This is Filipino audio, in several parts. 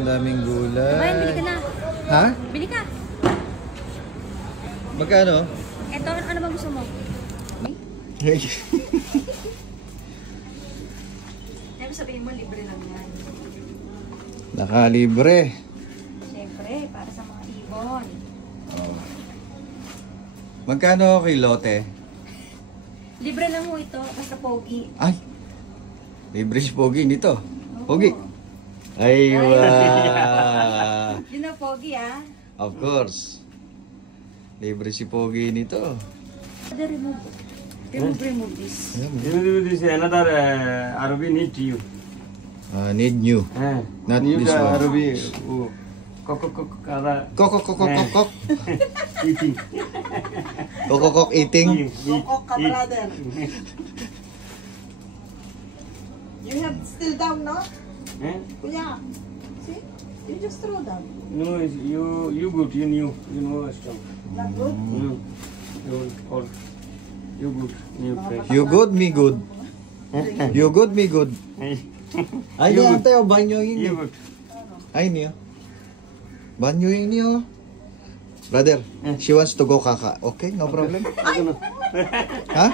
ang daming gulay. Bayan, bili ka na. Ha? Bili ka. Magkano? Eto, ano ba gusto mo? Sabi sabihin mo, libre lang yan. Nakalibre. Siyempre, para sa mga ibon. Oh. Magkano kay lote? Libre lang mo ito, basta pogi. Ay! Libre si Pogi nito. Pogi! Ay, wow! Yun na, pogi ah. Of course. Libre si Pogi nito. Remove this. Remove this another Arabi need to you. Need new. Not New this one. Arabi. Kok kada Kok. eating. Kok eating. Kokok ka, brother. You have still down, no? Kuya, see? You just throw down. No, you good. You know stuff. Not good? You good. You good, me good. You good, me good. Ay, di ante o banyo You yun. good. Ay, niyo. Banyo yun niyo. Brother, she wants to go kaka. Okay, no problem. Ha?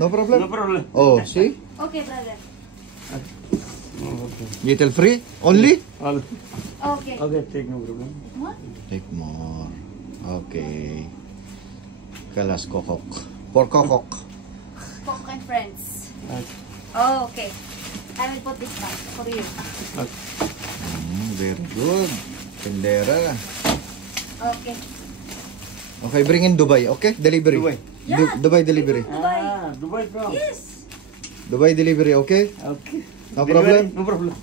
No problem? No problem. Oh, see? Okay, brother. Little free? Only? Okay. Okay, take no problem. Take more. Okay. Kalas kokok. For kokok. Cook and friends. Oh, okay. I will put this back for you. Very good. Tendera. Okay. Okay, bring in Dubai. Okay, delivery. Dubai. Yeah. Dubai delivery. Dubai from. Yes. Dubai delivery, okay? Okay. No problem? No problem.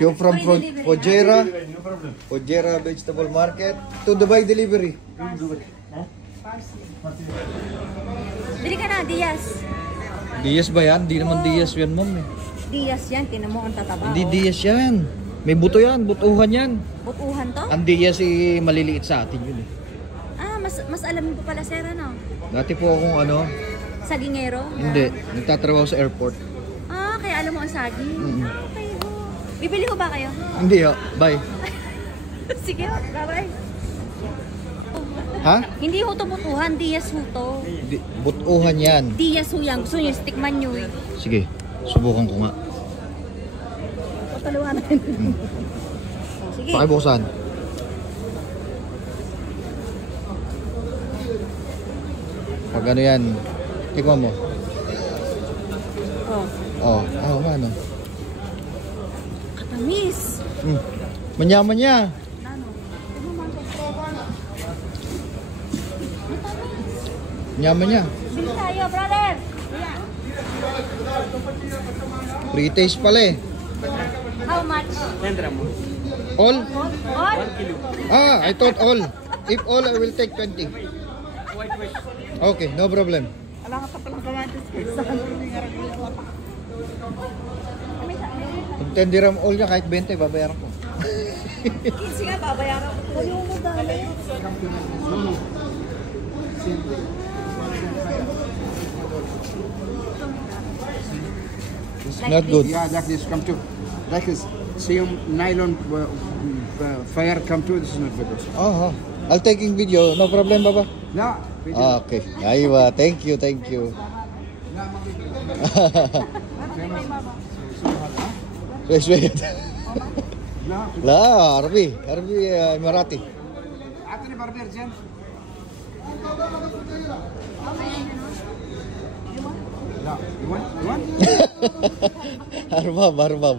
You from Free delivery, Ojera? No problem. Ojera Vegetable Market to Dubai delivery. Dubai. Bili ka na, Diaz. Diaz ba yan? Di naman Diaz yan, ma'am. Eh. Diaz yan, tinan mo ang tataba. Hindi Diaz yan. May buto yan, butuhan yan. Butuhan to? Ang Diaz maliliit sa atin yun eh. Ah, mas alam mo pala, sir, ano? Dati po akong ano, Sagingero? hindi, nagtatrabaho sa airport. Ah, kaya alam mo ang saging. Okay, ho. Bibili ko ba kayo? Hindi bye. Sige, bye-bye. Ha? Hindi ho to butuhan, Diaz ho to. Butuhan yan. Diaz ho yan. Gusto nyo, stickman nyo eh. Sige, subukan ko nga. Pataluan natin. Sige. Pakibuksan. Pag ano yan, tikman mo. Oh. Ano? Katamis. Manyaman niya. Ano? Manyaman niya. Bili tayo, brother. Free taste pala eh. How much? All? All? I thought all. If all, I will take 20. Okay, no problem. Alam ka palang kamatis ko. Kung 10 dirham all niya, kahit 20, babayaran ko. 15 nga, babayaran ko. Ayaw mo dali. Not good. Yeah, like this come to, like this, see nylon fire come to. This is not good. I'll taking video. No problem, Baba. No. Okay. Aywa. Thank you. Wait. La, Arabi Emirati. Atani barber Jen. No, you want? Arbab.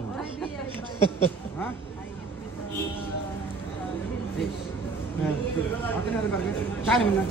Huh? Atani barber. تعال من هنا.